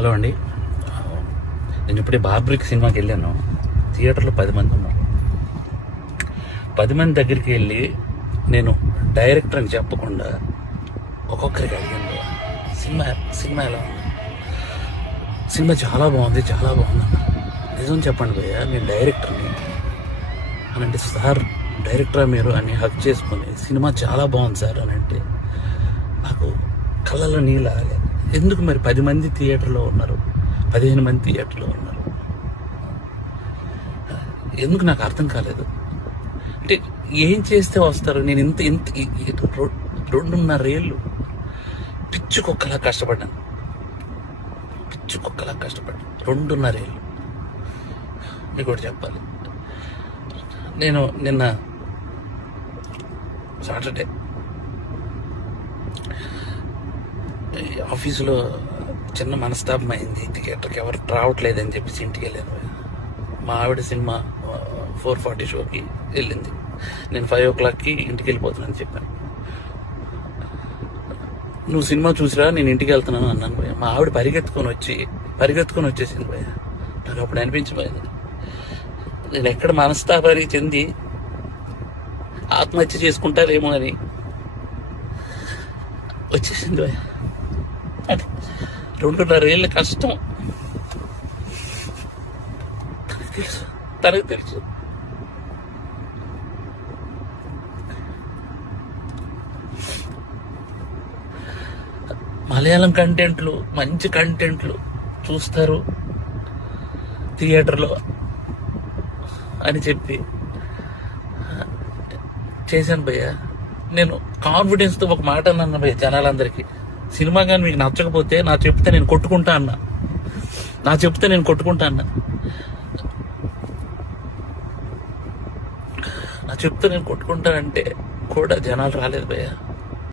Hello అండి, నేను ఇప్పుడే బార్బరిక్ సినిమాకి వెళ్ళాను. థియేటర్లో 10 మంది ఉన్నారు. 10 మంది దగ్గరికి వెళ్ళి నేను డైరెక్టర్ అని చెప్పకుండా ఒక్కొక్కరికి అడిగాను, సినిమా ఎలా ఉంది? సినిమా చాలా బాగుంది అన్న. నిజం చెప్పండి భయ్యా, నేను డైరెక్టర్ని అని అంటే, సార్ డైరెక్టరా మీరు అని హక్ చేసుకుని సినిమా చాలా బాగుంది సార్ అని అంటే నాకు కళ్ళలో నీళ్ళు ఆగలేదు. ఎందుకు మరి 10 మంది థియేటర్లో ఉన్నారు, 15 మంది థియేటర్లో ఉన్నారు, ఎందుకు నాకు అర్థం కాలేదు. అంటే ఏం చేస్తే వస్తారు? నేను ఇంత 2.5 ఏళ్ళు పిచ్చుకొక్కలా కష్టపడ్డాను. 2.5 ఏళ్ళు. మీకు ఒకటి చెప్పాలి, నేను నిన్న సాటర్డే ఆఫీసులో చిన్న మనస్తాపం అయింది. థియేటర్కి ఎవరు రావట్లేదని చెప్పేసి ఇంటికి వెళ్ళాను. మా ఆవిడ సినిమా 4:40 షోకి వెళ్ళింది. నేను 5 o'clockకి ఇంటికి వెళ్ళిపోతున్నాను చెప్పాను. నువ్వు సినిమా చూసిరా, నేను ఇంటికి వెళ్తున్నాను అన్నాను భయ్య. మా ఆవిడ పరిగెత్తుకొని వచ్చేసింది భయ్య. నాకు అప్పుడు అనిపించిపోయింది, నేను ఎక్కడ మనస్తాపానికి చెంది ఆత్మహత్య చేసుకుంటారేమో అని వచ్చేసింది భయ్య. 2.5 ఏళ్ళ కష్టం తనకు తెలుసు. మలయాళం కంటెంట్లు, మంచి కంటెంట్లు చూస్తారు థియేటర్లో అని చెప్పి చేశాను భయ్య. నేను కాన్ఫిడెన్స్తో ఒక మాట అన్నాను భయ్య జనాలందరికీ, సినిమా కానీ మీకు నచ్చకపోతే నా చెప్తే నేను కొట్టుకుంటా అంటే కూడా జనాలు రాలేదు భయ్య.